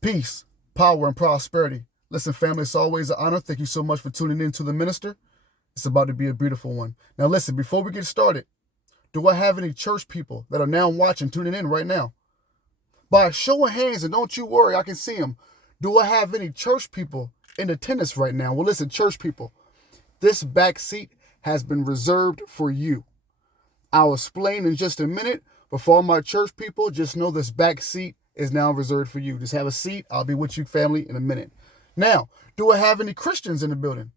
Peace, power, and prosperity. Listen, family, it's always an honor. Thank you so much for tuning in to The Minister. It's about to be a beautiful one. Now, listen, before we get started, do I have any church people that are now watching, tuning in right now? By a show of hands, and don't you worry, I can see them. Do I have any church people in attendance right now? Well, listen, church people, this back seat has been reserved for you. I'll explain in just a minute, but for all my church people, just know this back seat is now reserved for you. Just have a seat. I'll be with you, family, in a minute. Now, do I have any Christians in the building?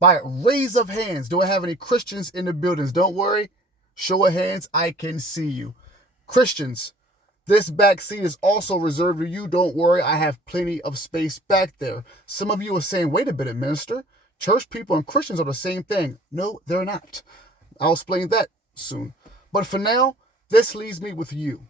By a raise of hands, do I have any Christians in the buildings? Don't worry. Show of hands, I can see you. Christians, this back seat is also reserved for you. Don't worry, I have plenty of space back there. Some of you are saying, wait a minute, minister. Church people and Christians are the same thing. No, they're not. I'll explain that soon. But for now, this leaves me with you.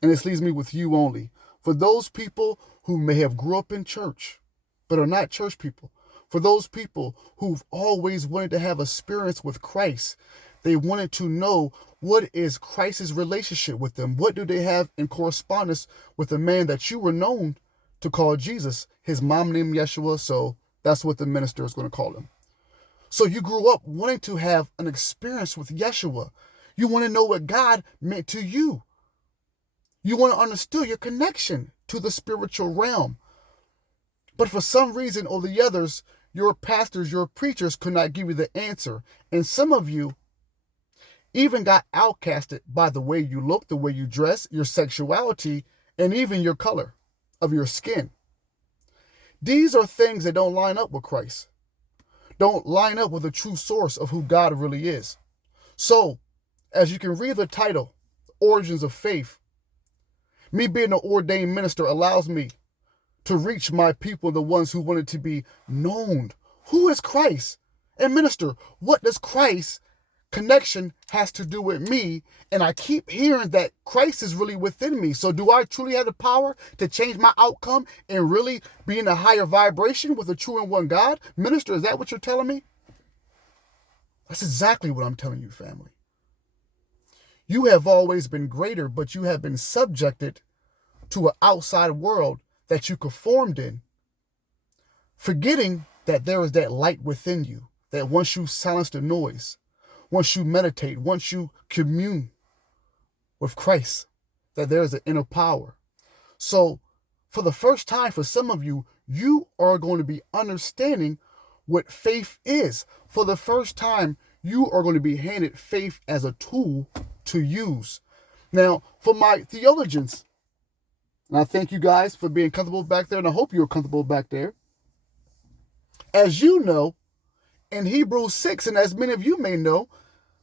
And this leaves me with you only. For those people who may have grew up in church, but are not church people. For those people who've always wanted to have experience with Christ. They wanted to know, what is Christ's relationship with them? What do they have in correspondence with the man that you were known to call Jesus? His mom named Yeshua, so that's what the minister is going to call him. So you grew up wanting to have an experience with Yeshua. You want to know what God meant to you. You want to understand your connection to the spiritual realm. But for some reason or the others, your pastors, your preachers could not give you the answer. And some of you even got outcasted by the way you look, the way you dress, your sexuality, and even your color of your skin. These are things that don't line up with Christ. Don't line up with the true source of who God really is. So, as you can read the title, Origins of Faith, me being an ordained minister allows me to reach my people, the ones who wanted to be known. Who is Christ? And minister, what does Christ connection has to do with me? And I keep hearing that Christ is really within me. So do I truly have the power to change my outcome and really be in a higher vibration with a true and one God? Minister, is that what you're telling me? That's exactly what I'm telling you, family. You have always been greater, but you have been subjected to an outside world that you conformed in, forgetting that there is that light within you, that once you silence the noise, once you meditate, once you commune with Christ, that there is an inner power. So for the first time, for some of you, you are going to be understanding what faith is. For the first time, you are going to be handed faith as a tool to use. Now, for my theologians, and I thank you guys for being comfortable back there, and I hope you're comfortable back there. As you know, in Hebrews 6, and as many of you may know,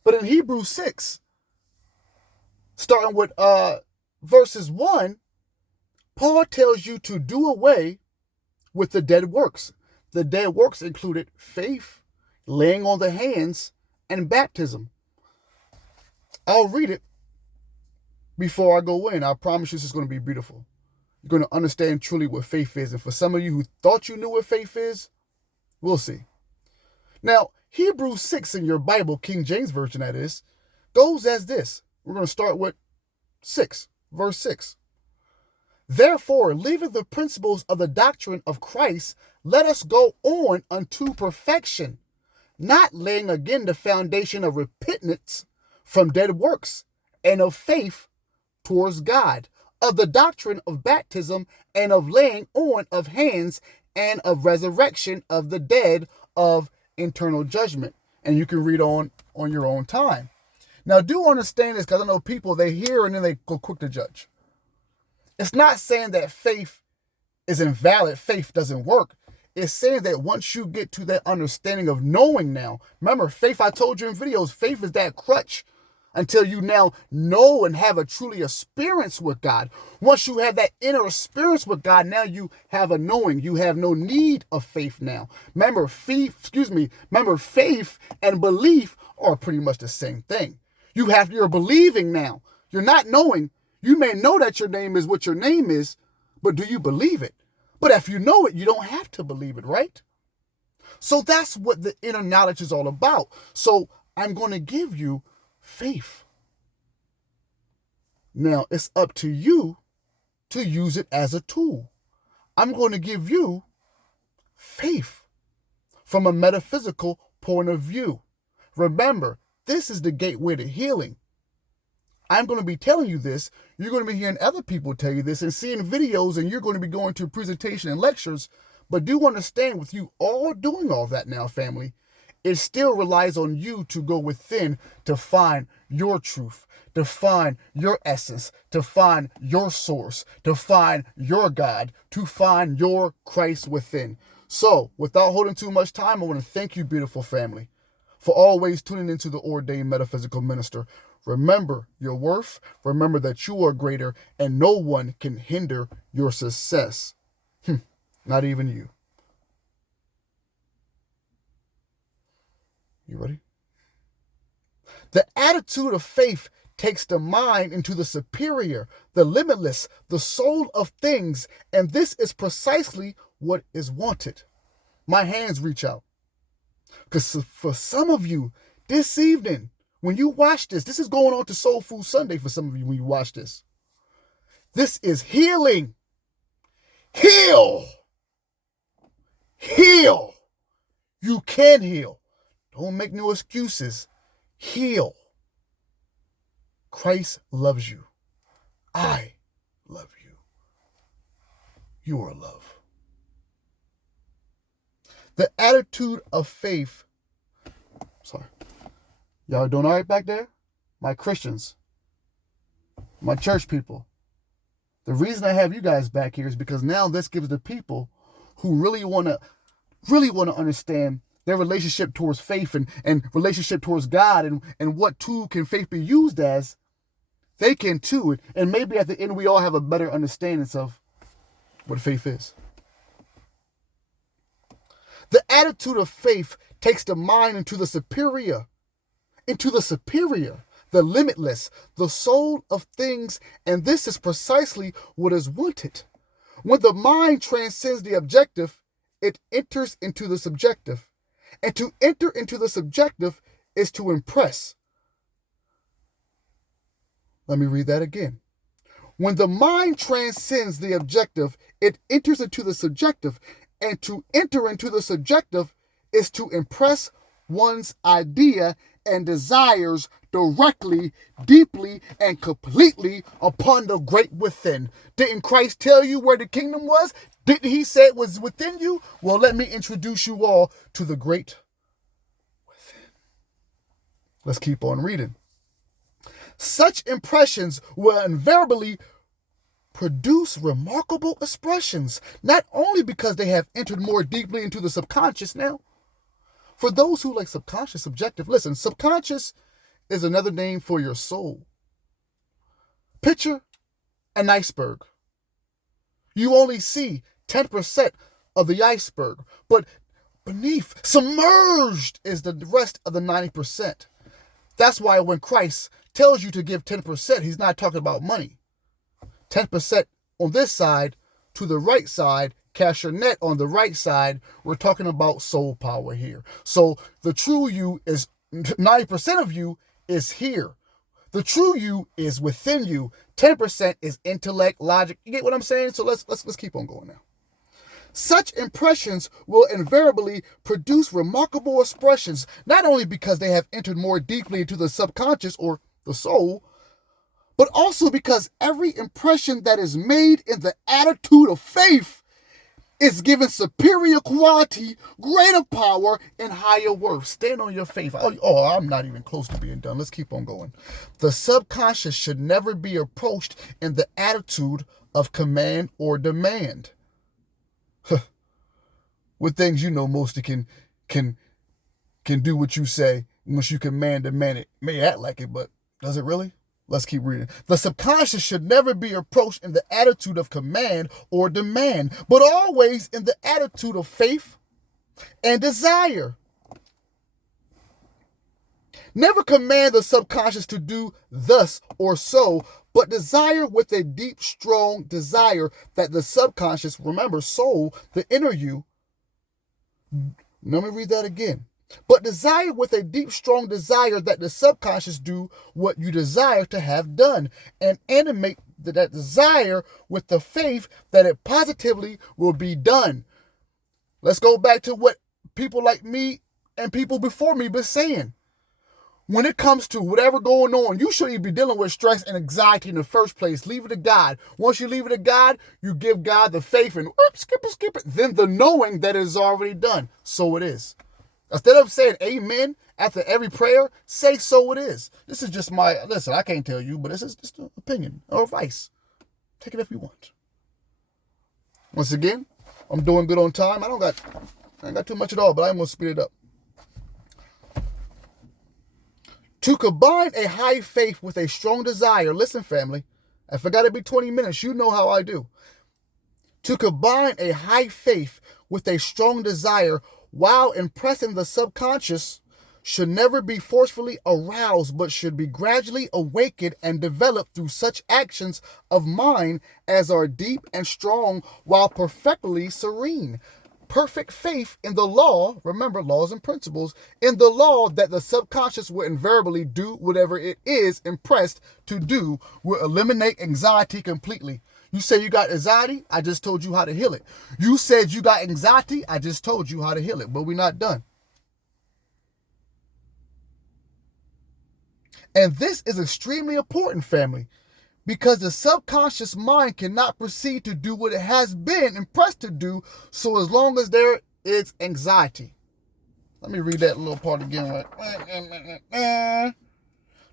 but in Hebrews 6, starting with verses 1, Paul tells you to do away with the dead works. The dead works included faith, laying on the hands, and baptism. I'll read it before I go in. I promise you this is going to be beautiful. You're going to understand truly what faith is. And for some of you who thought you knew what faith is, we'll see. Now, Hebrews 6 in your Bible, King James Version that is, goes as this. We're going to start with 6, verse 6. Therefore, leaving the principles of the doctrine of Christ, let us go on unto perfection, not laying again the foundation of repentance from dead works and of faith towards God, of the doctrine of baptism and of laying on of hands and of resurrection of the dead, of eternal judgment. And you can read on your own time. Now, do understand this, because I know people, they hear and then they go quick to judge. It's not saying that faith is invalid, faith doesn't work. It's saying that once you get to that understanding of knowing now, remember, faith, I told you in videos, faith is that crutch until you now know and have a truly experience with God. Once you have that inner experience with God, now you have a knowing. You have no need of faith now. Remember, faith and belief are pretty much the same thing. You're believing now. You're not knowing. You may know that your name is what your name is, but do you believe it? But if you know it, you don't have to believe it, right? So that's what the inner knowledge is all about. So I'm going to give you faith. Now, it's up to you to use it as a tool. I'm going to give you faith from a metaphysical point of view. Remember, this is the gateway to healing. I'm going to be telling you this. You're going to be hearing other people tell you this and seeing videos, and you're going to be going to presentation and lectures. But do understand, with you all doing all that now, family, it still relies on you to go within to find your truth, to find your essence, to find your source, to find your God, to find your Christ within. So, without holding too much time, I want to thank you, beautiful family, for always tuning into the Ordained Metaphysical Minister. Remember your worth, remember that you are greater, and no one can hinder your success. Not even you. You ready? The attitude of faith takes the mind into the superior, the limitless, the soul of things, and this is precisely what is wanted. My hands reach out. Because for some of you, this evening, when you watch this, this is going on to Soul Food Sunday for some of you when you watch this. This is healing. Heal. Heal. You can heal. Don't make no excuses. Heal. Christ loves you. I love you. You are love. The attitude of faith. Sorry. Y'all doing all right back there? My Christians. My church people. The reason I have you guys back here is because now this gives the people who really want to understand their relationship towards faith and relationship towards God and what tool can faith be used as, they can too. And maybe at the end we all have a better understanding of what faith is. The attitude of faith takes the mind into the superior, the limitless, the soul of things, and this is precisely what is wanted. When the mind transcends the objective, it enters into the subjective. And to enter into the subjective is to impress. Let me read that again. When the mind transcends the objective, it enters into the subjective. And to enter into the subjective is to impress one's idea and desires directly, deeply, and completely upon the great within. Didn't Christ tell you where the kingdom was? Didn't he say it was within you? Well, let me introduce you all to the great within. Let's keep on reading. Such impressions will invariably produce remarkable expressions, not only because they have entered more deeply into the subconscious now. For those who like subconscious, subjective, listen, subconscious is another name for your soul. Picture an iceberg. You only see 10% of the iceberg, but beneath, submerged, is the rest of the 90%. That's why when Christ tells you to give 10%, he's not talking about money. 10% on this side, to the right side, cast your net on the right side, we're talking about soul power here. So the true you is 90% of you is here. The true you is within you. 10% is intellect, logic. You get what I'm saying? So let's keep on going now. Such impressions will invariably produce remarkable expressions, not only because they have entered more deeply into the subconscious or the soul, but also because every impression that is made in the attitude of faith is given superior quality, greater power, and higher worth. Stand on your faith. Oh, I'm not even close to being done. Let's keep on going. The subconscious should never be approached in the attitude of command or demand. With things you know mostly can do what you say. Once you command, demand it. May act like it, but does it really? Let's keep reading. The subconscious should never be approached in the attitude of command or demand, but always in the attitude of faith and desire. Never command the subconscious to do thus or so, but desire with a deep, strong desire that the subconscious, remember, soul, the inner you. Let me read that again. But desire with a deep, strong desire that the subconscious do what you desire to have done, and animate that desire with the faith that it positively will be done. Let's go back to what people like me and people before me been saying. When it comes to whatever going on, you shouldn't be dealing with stress and anxiety in the first place. Leave it to God. Once you leave it to God, you give God the faith and skip it. Then the knowing that it is already done. So it is. Instead of saying amen after every prayer, say so it is. This is just listen, I can't tell you, but this is just an opinion or advice. Take it if you want. Once again, I'm doing good on time. I ain't got too much at all, but I'm going to speed it up. To combine a high faith with a strong desire, listen family, if I gotta be 20 minutes, you know how I do. To combine a high faith with a strong desire while impressing the subconscious should never be forcefully aroused, but should be gradually awakened and developed through such actions of mind as are deep and strong while perfectly serene. Perfect faith in the law, remember laws and principles, in the law that the subconscious will invariably do whatever it is impressed to do, will eliminate anxiety completely. You say you got anxiety, I just told you how to heal it. You said you got anxiety, I just told you how to heal it, but we're not done. And this is extremely important, family, because the subconscious mind cannot proceed to do what it has been impressed to do, so as long as there is anxiety. Let me read that little part again. Right?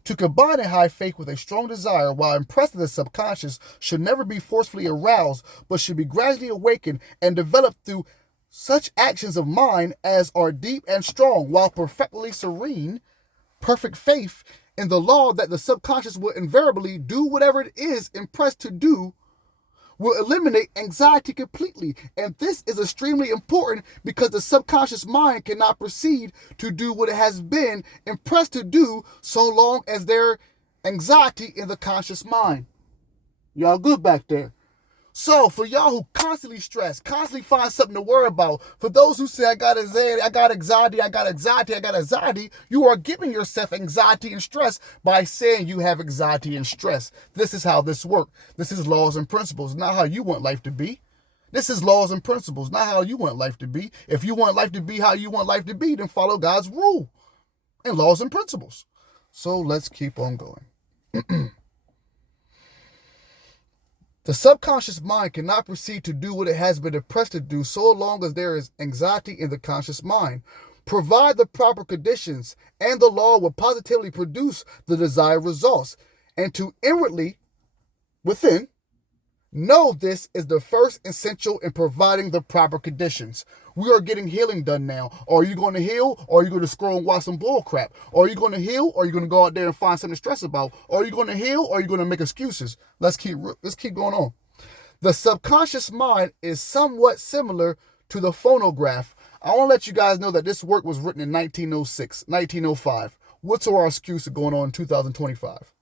To combine a high faith with a strong desire while impressing the subconscious should never be forcefully aroused, but should be gradually awakened and developed through such actions of mind as are deep and strong while perfectly serene. Perfect faith in the law that the subconscious will invariably do whatever it is impressed to do, will eliminate anxiety completely. And this is extremely important because the subconscious mind cannot proceed to do what it has been impressed to do so long as there anxiety in the conscious mind. Y'all good back there? So for y'all who constantly stress, constantly find something to worry about, for those who say I got anxiety, you are giving yourself anxiety and stress by saying you have anxiety and stress. This is how this works. This is laws and principles, not how you want life to be. This is laws and principles, not how you want life to be. If you want life to be how you want life to be, then follow God's rule and laws and principles. So let's keep on going. The subconscious mind cannot proceed to do what it has been impressed to do so long as there is anxiety in the conscious mind. Provide the proper conditions, and the law will positively produce the desired results. And to inwardly, within, know this is the first essential in providing the proper conditions. We are getting healing done now. Are you going to heal, or are you going to scroll and watch some bull crap? Are you going to heal, or are you going to go out there and find something to stress about? Are you going to heal, or are you going to make excuses? Let's keep going on. The subconscious mind is somewhat similar to the phonograph. I want to let you guys know that this work was written in 1906, 1905. What's our excuse going on in 2025?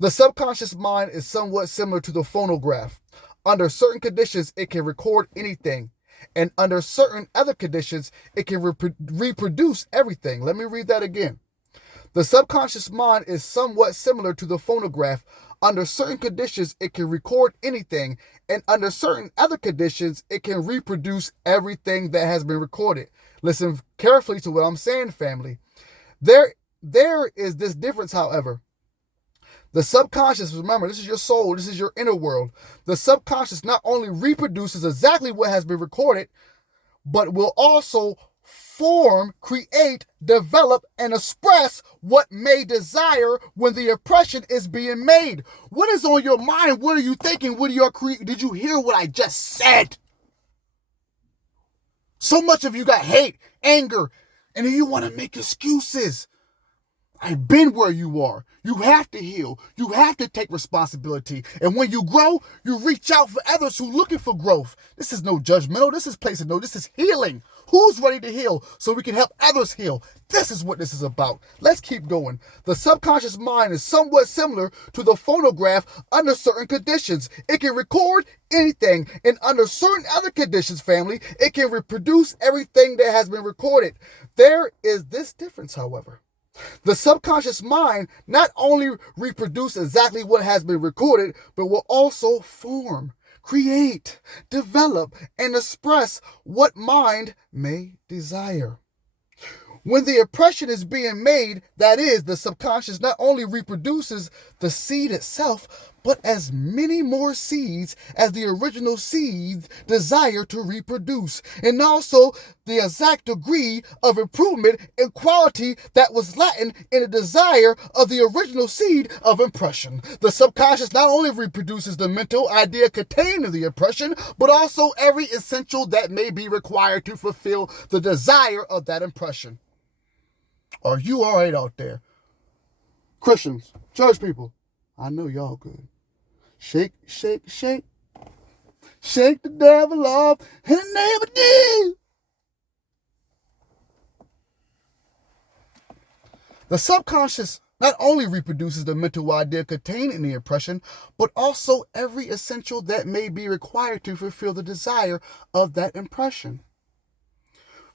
The subconscious mind is somewhat similar to the phonograph. Under certain conditions, it can record anything. And under certain other conditions, it can reproduce everything. Let me read that again. The subconscious mind is somewhat similar to the phonograph. Under certain conditions, it can record anything. And under certain other conditions, it can reproduce everything that has been recorded. Listen carefully to what I'm saying, family. There is this difference, however. The subconscious, remember, this is your soul, this is your inner world. The subconscious not only reproduces exactly what has been recorded, but will also form, create, develop, and express what may desire when the impression is being made. What is on your mind? What are you thinking? What are you creating? Did you hear what I just said? So much of you got hate, anger, and then you want to make excuses. I've been where you are. You have to heal. You have to take responsibility. And when you grow, you reach out for others who are looking for growth. This is no judgmental. This is placing no. This is healing. Who's ready to heal so we can help others heal? This is what this is about. Let's keep going. The subconscious mind is somewhat similar to the phonograph under certain conditions. It can record anything, and under certain other conditions, family, it can reproduce everything that has been recorded. There is this difference, however. The subconscious mind not only reproduces exactly what has been recorded, but will also form, create, develop, and express what mind may desire. When the impression is being made, that is, the subconscious not only reproduces the seed itself, but as many more seeds as the original seeds desire to reproduce, and also the exact degree of improvement in quality that was latent in the desire of the original seed of impression. The subconscious not only reproduces the mental idea contained in the impression, but also every essential that may be required to fulfill the desire of that impression. Are you all right out there? Christians, church people, I know y'all good. Shake, shake, shake. Shake the devil off in the name of Jesus. The subconscious not only reproduces the mental idea contained in the impression, but also every essential that may be required to fulfill the desire of that impression.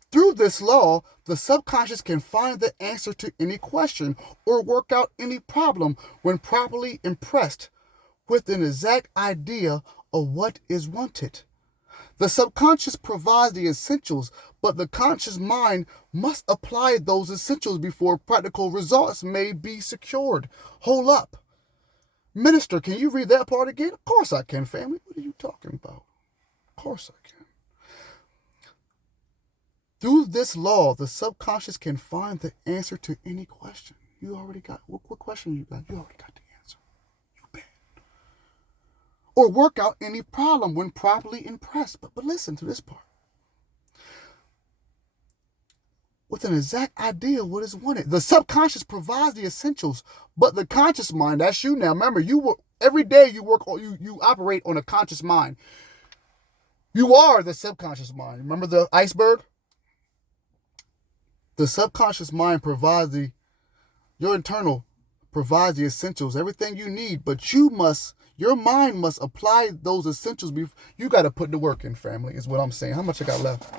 Through this law, the subconscious can find the answer to any question or work out any problem when properly impressed with an exact idea of what is wanted. The subconscious provides the essentials, but the conscious mind must apply those essentials before practical results may be secured. Hold up. Minister, can you read that part again? Of course I can, family. What are you talking about? Of course I can. Through this law, the subconscious can find the answer to any question. You already got, what question you got? You already got the answer. You bet. Or work out any problem when properly impressed. But listen to this part. With an exact idea of what is wanted. The subconscious provides the essentials, but the conscious mind, that's you now. Remember, you work every day. You operate on a conscious mind. You are the subconscious mind. Remember the iceberg? The subconscious mind provides your internal provides the essentials, everything you need, but your mind must apply those essentials. You got to put the work in, family, is what I'm saying. How much I got left?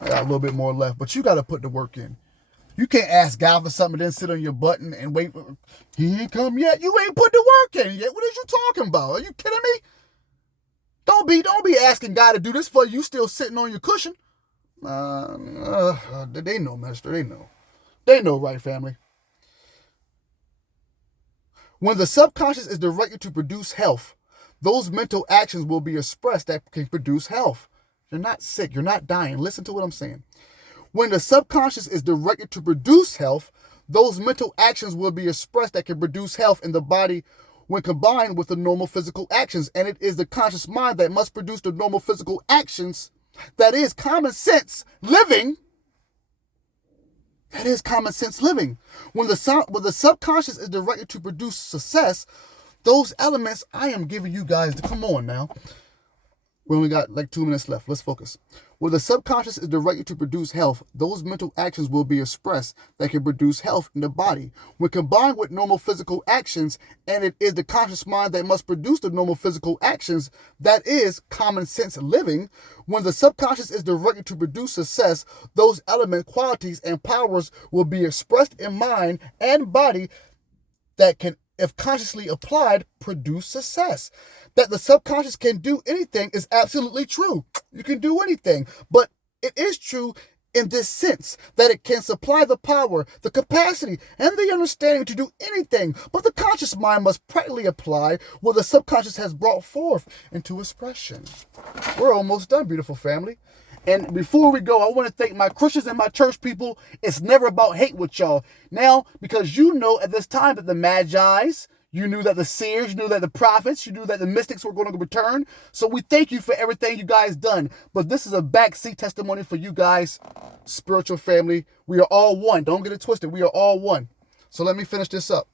I got a little bit more left, but you got to put the work in. You can't ask God for something and then sit on your button and wait. He ain't come yet. You ain't put the work in yet. What are you talking about? Are you kidding me? Don't be asking God to do this for you still sitting on your cushion. They know, Master. They know. They know, right, family? When the subconscious is directed to produce health, those mental actions will be expressed that can produce health. You're not sick. You're not dying. Listen to what I'm saying. When the subconscious is directed to produce health, those mental actions will be expressed that can produce health in the body when combined with the normal physical actions. And it is the conscious mind that must produce the normal physical actions. That is common sense living. That is common sense living. When the subconscious is directed to produce success, those elements I am giving you guys, come on now. We only got like 2 minutes left. Let's focus. When the subconscious is directed to produce health, those mental actions will be expressed that can produce health in the body. When combined with normal physical actions, and it is the conscious mind that must produce the normal physical actions, that is common sense living. When the subconscious is directed to produce success, those element qualities and powers will be expressed in mind and body that can, if consciously applied, produce success. That the subconscious can do anything is absolutely true. You can do anything, but it is true in this sense that it can supply the power, the capacity, and the understanding to do anything, but the conscious mind must practically apply what the subconscious has brought forth into expression. We're almost done, beautiful family. And before we go, I want to thank my Christians and my church people. It's never about hate with y'all. Now, because you know at this time that the Magi's, you knew that the seers, you knew that the prophets, you knew that the mystics were going to return. So we thank you for everything you guys done. But this is a backseat testimony for you guys, spiritual family. We are all one. Don't get it twisted. We are all one. So let me finish this up.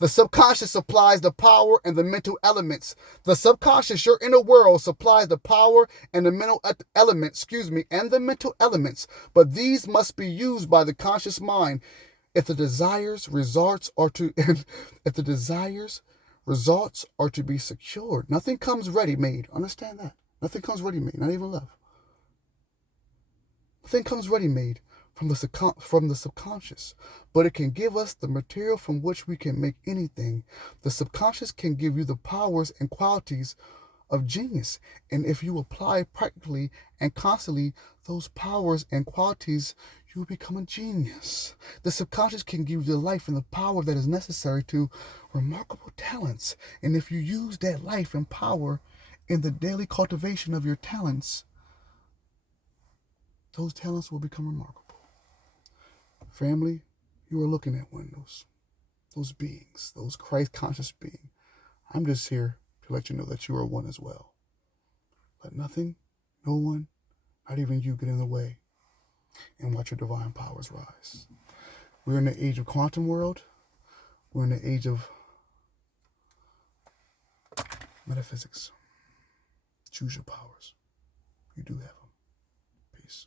The subconscious supplies the power and the mental elements. The subconscious, your inner world, supplies the power and the mental elements, and the mental elements. But these must be used by the conscious mind. If the desires results are to be secured. Nothing comes ready-made. Understand that. Nothing comes ready-made, not even love. Nothing comes ready-made from the subconscious, but it can give us the material from which we can make anything. The subconscious can give you the powers and qualities of genius, and if you apply practically and constantly those powers and qualities, you will become a genius. The subconscious can give you the life and the power that is necessary to remarkable talents, and if you use that life and power in the daily cultivation of your talents, those talents will become remarkable. Family, you are looking at one of those beings, those Christ-conscious beings. I'm just here to let you know that you are one as well. Let nothing, no one, not even you, get in the way, and watch your divine powers rise. We're in the age of quantum world. We're in the age of metaphysics. Choose your powers. You do have them. Peace.